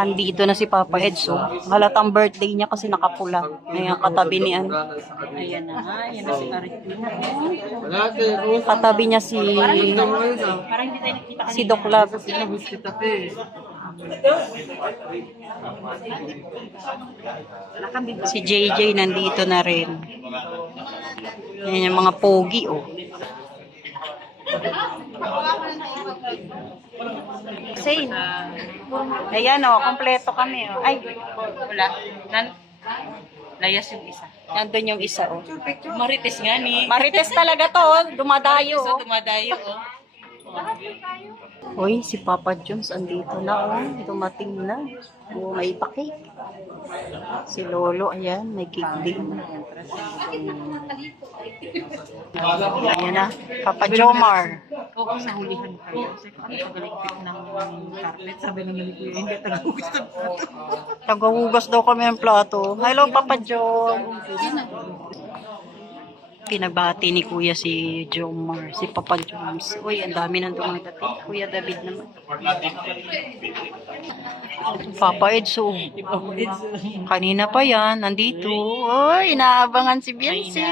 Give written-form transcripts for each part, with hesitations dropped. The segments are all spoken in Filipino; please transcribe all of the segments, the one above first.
Andito na si Papa Edso. Halatang birthday niya kasi nakapula. Ayan, katabi ni ano. Ayan na. Ayan na si Caritina. Katabi niya si Doc Love. Si JJ nandito na rin. Ayan yung mga pogi, oh. Same. Ayan, oh, kompleto kami, oh. Ay, wala. Layas yung isa. Nandun yung isa, oh. Marites nga ni. Marites talaga to, oh. Dumadayo, oh. Dumadayo, oh. Hoy, si Papa Jones andito na, oh. Dumating na. Oh, may pake. Si Lolo, ayan, may cake din. Ayan na, Papa Jomar. Oo, sa hulihan kayo. Kasi ano pagaligpit ng carpet? Sabi naman ni Kuya, hindi tagahugas ng plato. Tagahugas daw kami ng plato. Hello, Papa John. Pinabati ni Kuya si Jomar, si Papa Jones. Uy, ang dami nang dumadapit. Kuya David naman. Papa Edso. Kanina pa yan, nandito. Uy, inaabangan si Biancy.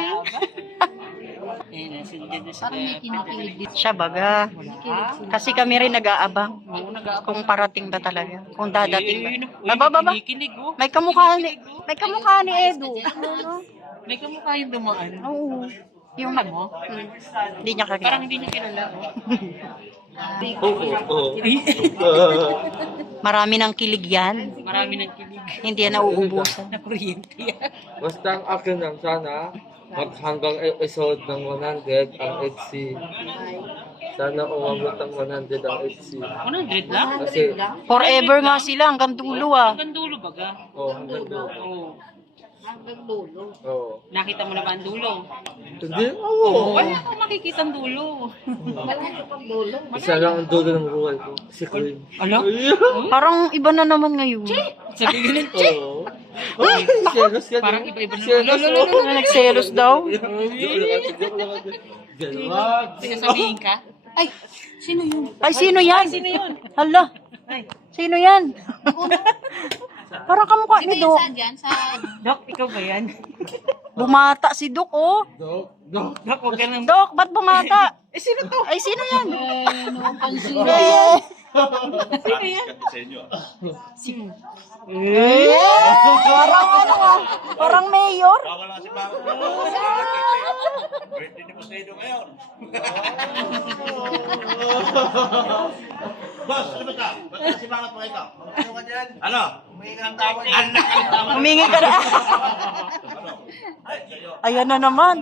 Siya baga. Kasi kami rin nag-aabang. Kung parating ba talaga. Kung dadating ba. Baba. May kamukha ni Edu. May kamukha yung dumaan. Oo. Yung mo? Hindi niya kakilala. Parang hindi niya kilala. Marami ng kilig yan. Marami ng kilig. Hindi yan nauubusan. Na kuryente yan. Basta ang akin lang sana, hanggang episode ng 100 ang EDC. Sana umabot ang 100 ang EDC. 100 lang? Kasi, Forever nga sila hanggang dulo, ah. Hanggang dulo baga? hanggang dulo. Oo. Hanggang dulo? Oo. Nakita mo na ba ang dulo? Hindi? Oo. Wala kang makikita ang dulo. Isa lang ang dulo ng buhay ko. Si Queen. Ano? Parang iba na naman ngayon. Sabi ganun, che. Oo. Ay, selos ka Parang iba-iba na. Selos. Nagselos daw. Sige, sabihin ka. Ay, sino yun? Ay, sino yan? Sino yun? Hala. Sino yan? Parang kamukha ni Dok. Dok, ikaw ba yan? Bumata si Dok, oh. Dok, huwag ka nang... Dok, ba't bumata? sino to? Ay, sino yan? Sino yan? Parang ano, ah. Parang mayor. Birthday ni Poseidon ngayon. Boss, ano ba ka? Ba't nasimangat mo ikaw? Ano ka dyan? Ano? Humingi ka ng tawad. Anak ka ng tawad. Humingi ka na. Ayan na naman.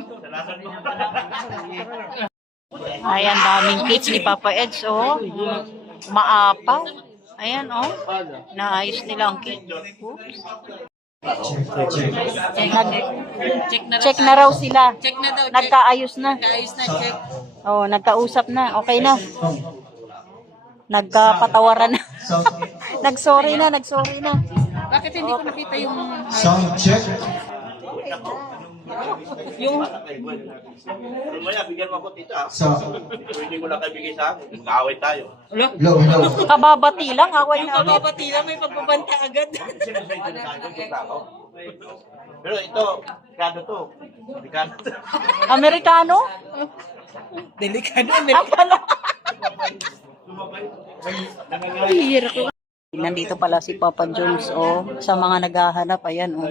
Ayan, daming kids ni Papa Eds, oh. Maapaw. Ayan, oh. Naayos nila ang cake. Oops. Check na raw sila. Check na daw. Nagkaayos na. Ayos na, check. Oh, nagkausap na. Okay na. Nagkapatawaran na. Nagsorry na. Bakit hindi ko nakita yung... Sound check. Yung... Maya, bigyan mo ako tita. So, Hindi ko lang kaibigay sa akin. Mag-aaway tayo. Hello? hello. Kababati lang. Away na ulit. Kababati lang, may pagbabanta agad. Sinasabi sa akin yung tao. Pero ito, delikado to. Delikado to. Amerikano? Delikado, Ang pala. Nandito pala si Papa Jones, oh. Sa mga naghahanap, ayan, oh.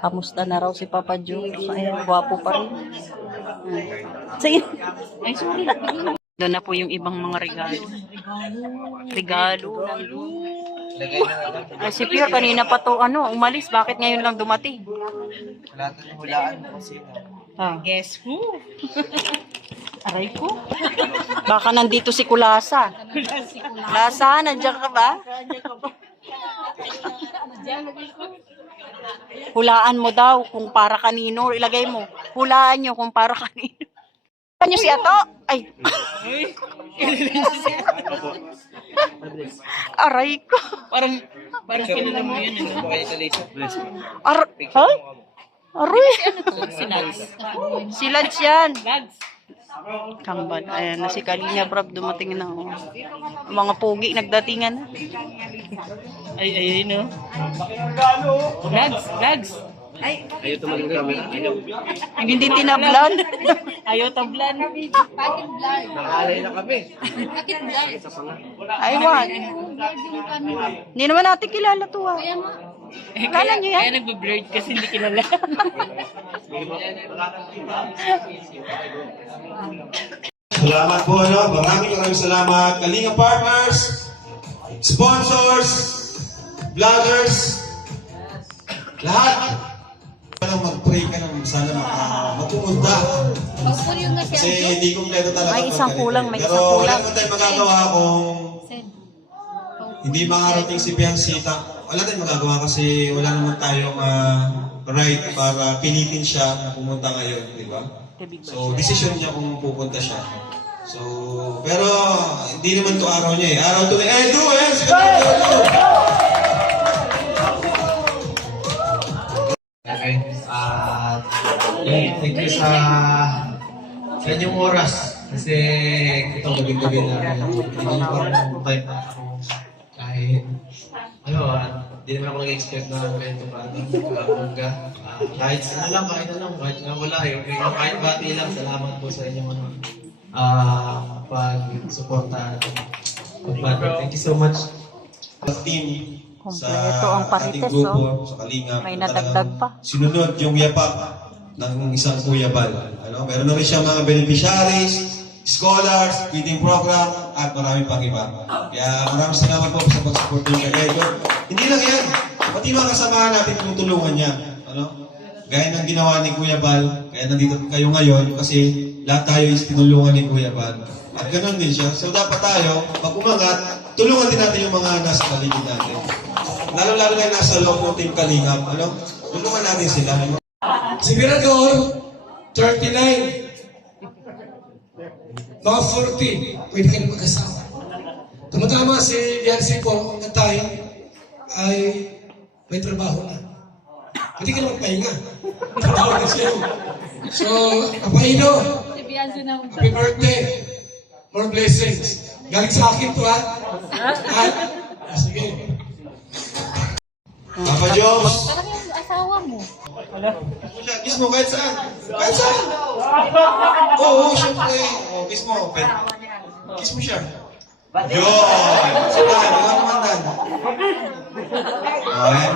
Kamusta na raw si Papa Jones? Ayan, gwapo pa rin. Sige. Ay, sorry. Doon na po yung ibang mga regalo. Regalo. Ay, si Pierre, kanina pa to, umalis. Bakit ngayon lang dumating? Wala tayong hulaan mo kasi. Guess who? Aray ko. Baka nandito si Kulasa. Kulasa, nandiyan ka ba? Hulaan mo daw kung para kanino. Ilagay mo. Hulaan nyo kung para kanino. Hulaan nyo si Ato. Ay. Aray ko. Parang kinala mo yun, ano? Ha? Aray. Si Lads. Si Lads yan. Lads. Kambal. Ayan na si Kalinga Prab dumating na. Oh. Mga pogi nagdatingan na. Ay, no. Lags. Ayaw tumaling camera. Hindi tinablan. Ayaw tablan. Bakit blur? Nakalay na kami. Bakit blur? Ay, wag. Blur yung camera. Hindi naman natin kilala to ah. Kaya nga. Kilala niyo yan? Kaya nagbe-blurred kasi hindi kilala. Salamat po, ano? Maraming salamat. Kalinga partners, sponsors, vloggers, lahat. Parang mag-pray ka naman sana magpupunta. Pag-full yung nga Kasi siya. hindi kompleto talaga. May isang pag kulang, may ganito. isang Pero wala kulang. naman tayong magagawa kung Send. hindi makarating si Biancita. Wala tayong magagawa kasi wala naman tayong right para pilitin siya na pumunta ngayon, di ba? So, decision niya kung pupunta siya. So, pero hindi naman to araw niya eh. Araw to ni Edu eh! Si Edu! Okay. Thank you sa inyong oras. Kasi ito gabi-gabi na hindi ko rin time na ako kahit hindi naman ako nag-expect na ganito pa hangga. Kahit kahit nga wala kahit bati lang, salamat po sa inyong pag-suporta at pag-bati. Thank you so much. Team sa Kompleto ang ating parites, grupo, sa Kalinga. May nadagdag pa. Sinunod yung yapak ng isang Kuya Bal. Meron na rin siya mga beneficiaries, scholars, feeding program, at marami pang iba. Kaya maraming salamat po sa pag-support ng kay Edo. Hindi lang yan. Pati mga kasamahan natin tutulungan niya. Gaya ng ginawa ni Kuya Bal, kaya nandito kayo ngayon kasi lahat tayo is tinulungan ni Kuya Bal. At ganoon din siya. So dapat tayo, pag umangat, tulungan din natin yung mga nasa paligid natin. Lalo-lalo na yung nasa loob ng Team Kalingap. Tulungan natin sila. Sigurado, 39. Mga 40, pwede ka na mag-asawa. Tama-tama si Yancy po, ang natay, ay may trabaho na. Pwede ka na magpahinga. Trabaho na siya. So, Papaino, Si Bianzo na happy birthday. More blessings. Galing sa akin to, ha? Sige. Papa Jobs, Parang yung asawa mo. kiss mo kahit saan. Kahit saan. Oo, syempre. Kiss mo. Kiss mo siya. Yun. So, Dan, ikaw naman, Dan.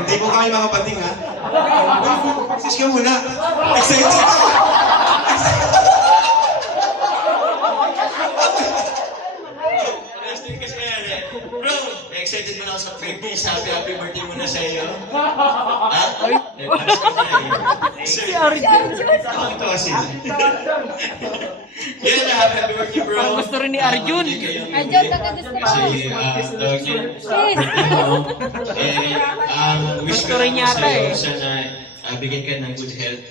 Hindi mo kami mga pating, ha? Kiss ka muna. Excited ka. Bro, excited mo na ako sa birthday. Happy birthday muna sa iyo. Ha? Si Arjun. Ako ito kasi. Yan na, happy birthday bro. Gusto rin ni Arjun. Arjun, nakagusto ko. Kasi, tawag niya, birthday mo. Wish ko Gusto rin lang yata sa'yo, eh. sana bigyan ka ng good health.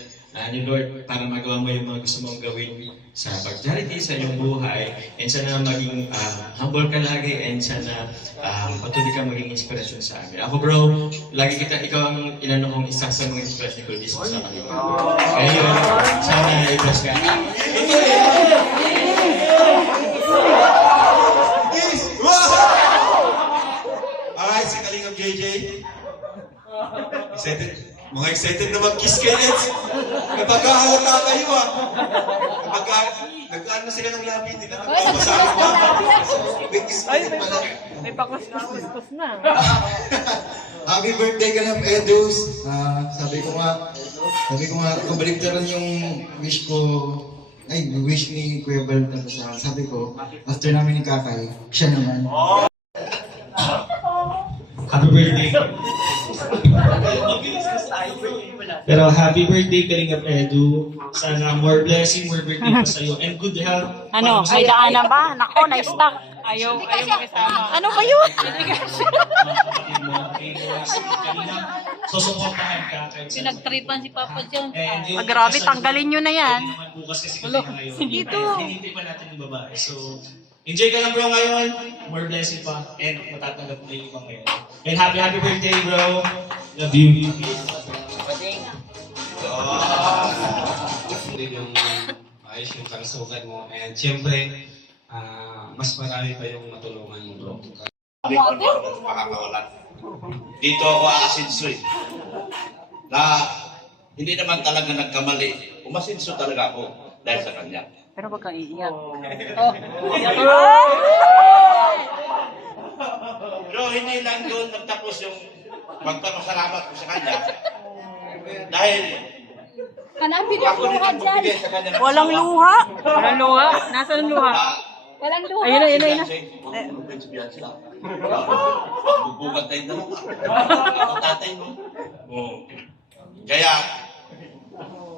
Ni Lord, para magawa mo yung mga gusto mong gawin sa pag-charity, sa iyong buhay, and sana maging humble ka lagi, and sana patuloy ka maging inspirasyon sa amin. Ako bro, lagi ikaw ang inano kong isa sa mga inspirasyon ko dito sa kanila. Kaya yun, sana i-bless ka. Kiss! Wow! Alright, si Kalingap JJ. Excited? Mga excited na mag-kiss kay Eds. Napagkahalata kayo, ha? Nag-ano sila ng labi nila. Nagpapasalit pa. May kiss pala. May pakuskus na. Happy birthday ka lang, Edus. Sabi ko nga, kabaligtaran yung wish ko, wish ni Kuya Bal na sa akin. Sabi ko, after namin ni Kakay, siya naman. Happy birthday. Pero happy birthday, Kalingap Edu. Sana more blessing, more birthday pa sa'yo. And good health. Ano? Ay daanan ba? Nako, na-stuck. Ayaw makisama. Ano ba yun? Susuportahan ka. Pinagtripan si Papa John. Grabe, tanggalin nyo na yan. Bukas kasi kasi ngayon. dito. Hinintay pa natin yung babae. So, enjoy ka lang bro ngayon. More blessing pa. And matatanggap na yung ibang ngayon. And happy birthday bro. Love you. maayos yung kalusugan mo. And syempre, mas marami pa yung matulungan mo, bro. Sabi ko naman makakawalan. Dito ako aasinso eh. Na hindi naman talaga nagkamali. Umasinso talaga ako dahil sa kanya. Pero wag kang iiyak. Pero hindi lang doon nagtapos yung pagpapasalamat ko sa kanya. Dahil Hanapin ako yung rin luha ang dyan. bumigay sa kanya. ng Walang asawa. luha. Walang luha. Nasaan ang luha? Walang luha. Ayun na, ayun na, ayun na. Bubugat tayo dalawa. Ang tatay mo. Oo. Kaya,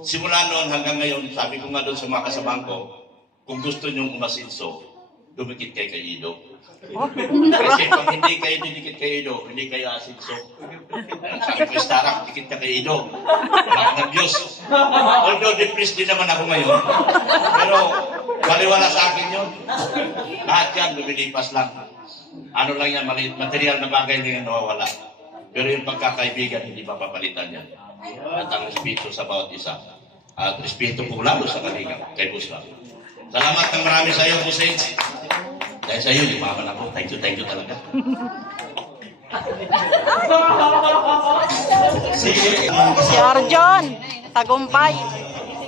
simula noon hanggang ngayon, sabi ko nga doon sa mga kasamahan ko, kung gusto niyong umasinso, dumikit kayo kay Ido. Kasi pag hindi kayo didikit kay Ido, hindi kayo asinso. Sabi ko, Starang, dikit ka kay Ido. Wala ka ng Diyos. Although depressed din naman ako ngayon, pero baliwala sa akin yun. Lahat yan, lumilipas lang. Ano lang yan, maliit, material na bagay lang yan nawawala. Pero yung pagkakaibigan, hindi mapapalitan yan. At ang respeto sa bawat isa. At respeto po lalo sa kalinga, kay Busra. Salamat ng marami sa iyo, Busay. Dahil sa iyo, limaman ako. Thank you talaga. Si Arjon, tagumpay.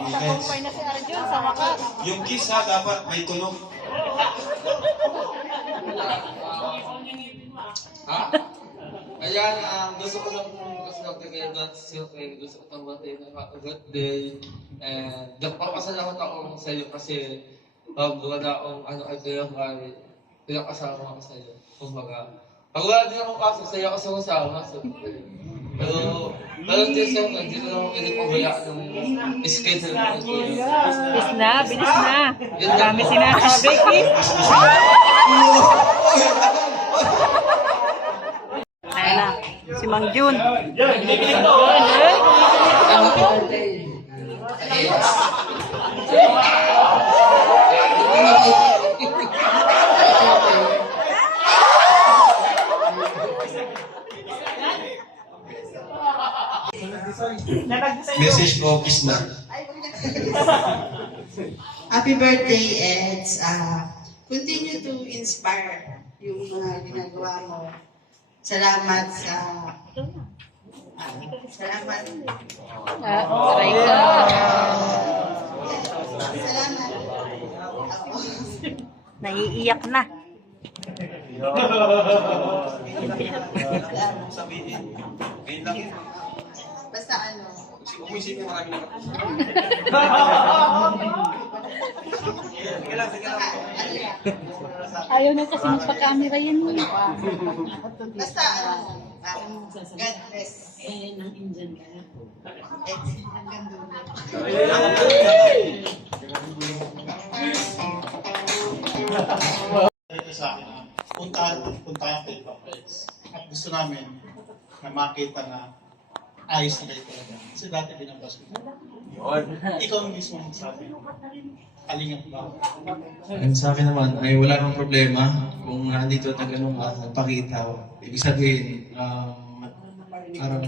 Tagumpay na si Arjun sa wakas. Yung kiss ha, dapat may tunog. Ha? Ayan, gusto ko lang kasi kay God Silke, gusto ko itong batay na good day. And nagpapasalamat ako sa iyo kasi wala akong kayo kay pinakasama ko sa iyo. Kumbaga, pag wala din akong kaso, sa iyo ako sumasama. So, pero din siya, hindi ko naman pinapabayaan ng schedule ko. Bilis na, bilis na. Dami sinasabi, Chris. Ayan na, si Mang Jun. Message mo, kiss na. Happy birthday, Eds. Continue to inspire yung mga ginagawa mo. Salamat sa... salamat. Aray ka. Salamat. Naiiyak na. Sabihin. Ngayon lang. Basta ano. Kung may isipin marami na kapos. Ayaw na kasi magpa-camera yan. Basta ano. God bless. Ng Indian ka. Hanggang doon. Sa akin, puntahan kayo pa, friends. At gusto namin na makita na ayos na kayo talaga. Kasi dati binabas ko. Ikaw mismo ang sabi. Kalingap ba? And sa akin naman ay wala namang problema kung nandito na ganun nagpakita. Ibig sabihin, parang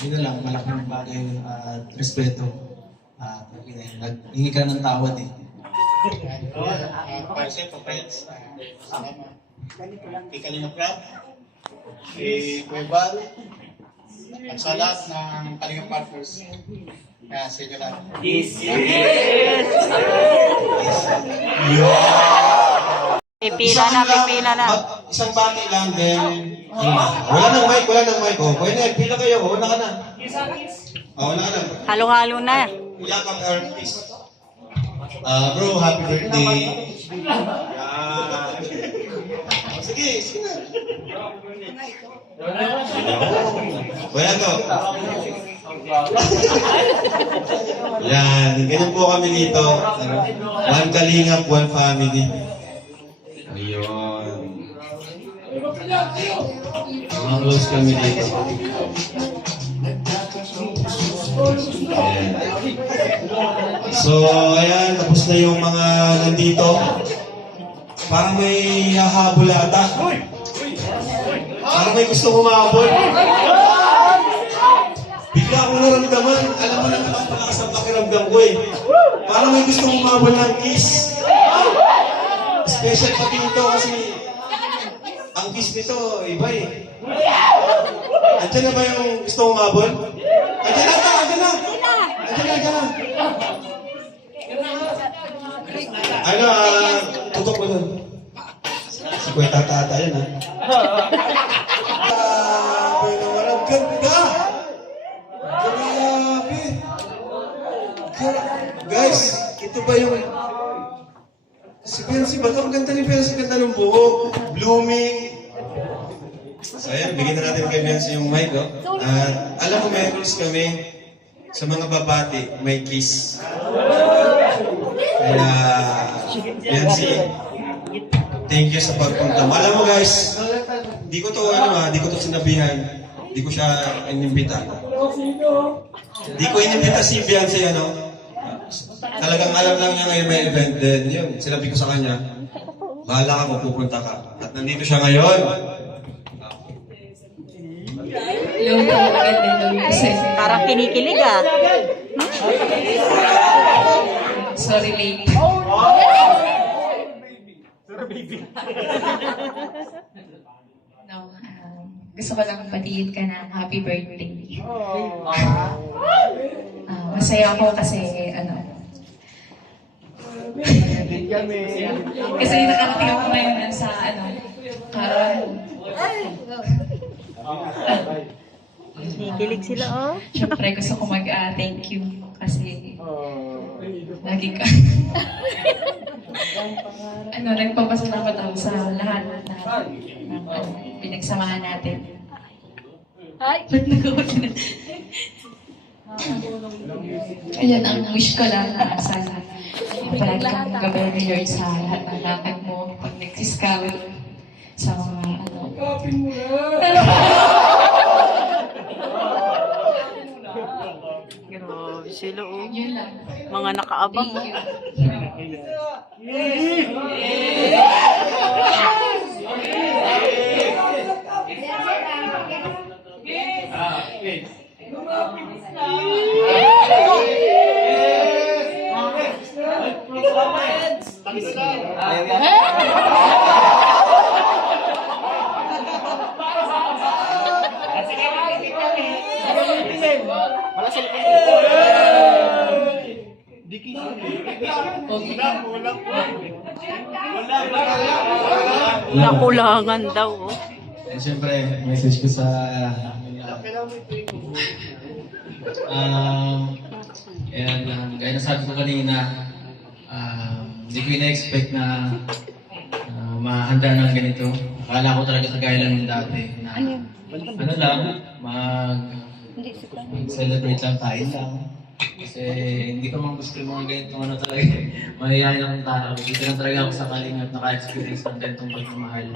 yun na lang, malaking bagay at respeto. Naghingi ka ng tawad eh. Para sa ito, friends. Salamat. Kay Kalingap Rap, kay Kuebal, at sa lahat ng Kalingap Partners. Kaya sa inyo lang. Pipila na. Isang bati lang, then... wala nang mic. Oh, pwede, pila kayo. Una ka na. Una ka na. Halo-halo na. Yakap artist. Bro, happy birthday. Sige na. Wala to. Yan, ganyan po kami dito. One Kalingap, one family. Ayun. Mga close kami dito. Ayan. So, ayan, tapos na yung mga nandito. Parang may hahabol ata. Parang may gusto humahabol. Bigla akong naramdaman. Alam mo na naman palakas ang pakiramdam ko eh. Parang may gusto umabol ng kiss. Special pati ito kasi ang kiss nito, iba eh. Andiyan na ba yung gusto umabol? Andiyan na! Ano, tutok mo nun. Si Kuya Tata yan, ha? Grabe naman, ang ganda! Grabe! Guys, ito ba yung... Si Beyonce ba ito? Ang ganda ni Beyonce, ganda ng buhok, blooming. So ayan, bigyan na natin kay Beyonce yung mic, oh. At alam ko may rules kami sa mga babati, may kiss. Kaya, Beyonce, thank you sa pagpunta. Alam mo guys, di ko to sinabihan. Di ko siya inimbita. Di ko inimbita si Beyonce, talagang alam lang niya ngayon may event. Then yun, sinabi ko sa kanya, bahala ka, pupunta ka. At nandito siya ngayon. Parang kinikilig ah. Sorry, late. No, gusto ko lang patiin ka na happy birthday. Masaya ako kasi, kasi nakarating ako ngayon sa, Kinikilig sila, oh. Siyempre, gusto ko mag-thank you kasi lagi ka. Nagpapasalamat ako sa lahat ng pinagsamahan natin. Ba't nagawa na? Ayan, ang wish ko lang na sana palagi kang gabayan ni Lord sa lahat ng lakad mo pag nag-scout sa mga Grabe sila, oh. Mga nakaabang, oh. Nakulangan daw, oh. And syempre, message ko sa gaya na sabi ko kanina, hindi ko ina-expect na mahanda ng ganito. Akala ko talaga kagaya lang ng dati na mag-celebrate lang, kain lang. Kasi hindi ko man gusto yung mga ganitong talaga. Mahihayin akong tao. Dito lang talaga ako sa Kalingap naka-experience ng ganitong pagmamahal.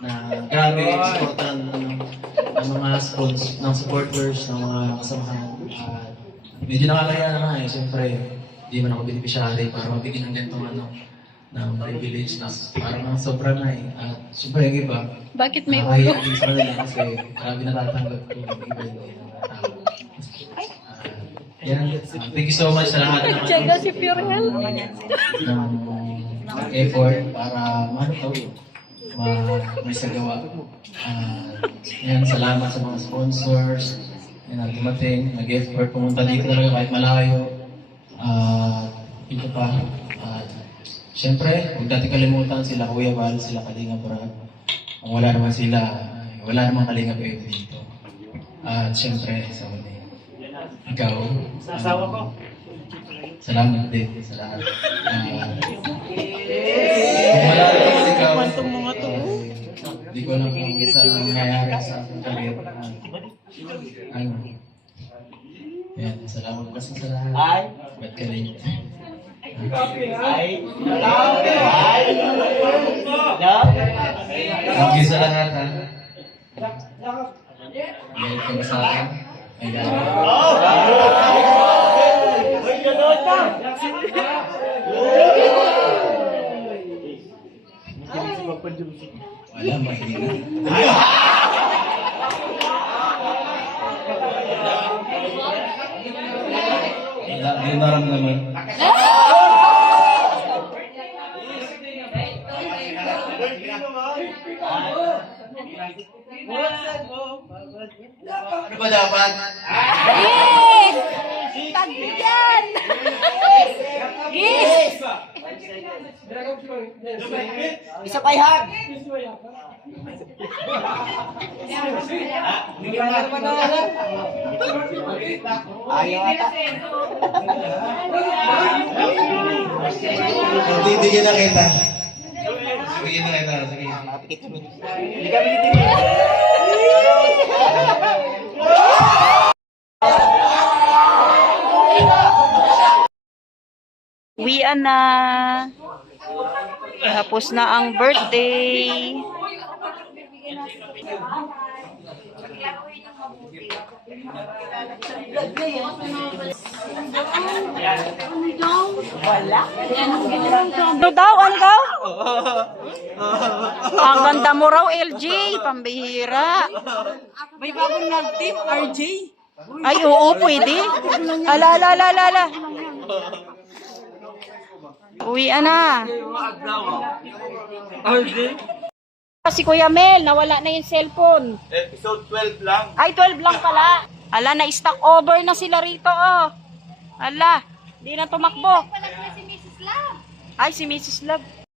Na grabe, supportan ng mga supporters, ng mga kasamahan. Medyo nakakaya na nga eh. Siyempre, hindi man ako beneficiary para mabigyan ng ganitong ng privilege na parang sobra na eh. At siyempre yung iba, bakit may ulo? Nakakaya sa kanila kasi grabe natatanggap ko yung iba yung tao. Thank you so much sa lahat ng effort para may sagawa. Salamat sa mga sponsors na dumating, nag-effort pumunta dito talaga kahit malayo. Ito pa. Siyempre, huwag natin kalimutan sila Kuya Val, sila Kalingap Brad. Kung wala naman sila, wala naman Kalingap dito. At siyempre, sa uli. Ikaw, salamat din sa lahat. Kung wala naman ikaw, hindi ko alam kung isa ang nangyayari sa aking career. Salamat kasi sa lahat. Ba't ka rin? Thank you sa lahat, ha? Galit ka ba sa akin? Ay, wala, mahina. Wala, hindi naramdaman. Ano ba dapat? Gis! Tagbigyan! Gis! Isa pa ihag! Ayaw ata. Bibigyan na kita. Bibigyan na kita. Uwian na. Tapos na ang birthday. Ano daw? Ano daw? Ang ganda mo raw, LG. Pambihira. May bagong nag-team, RJ. Ay, oo, pwede. Ala. Uwian na. Si Kuya Mel, nawala na yung cellphone. Episode 12 lang. Ay, 12 lang pala. Ala, na-stock over na sila rito, oh. Ala, di na tumakbo. Ay, si Mrs. Love.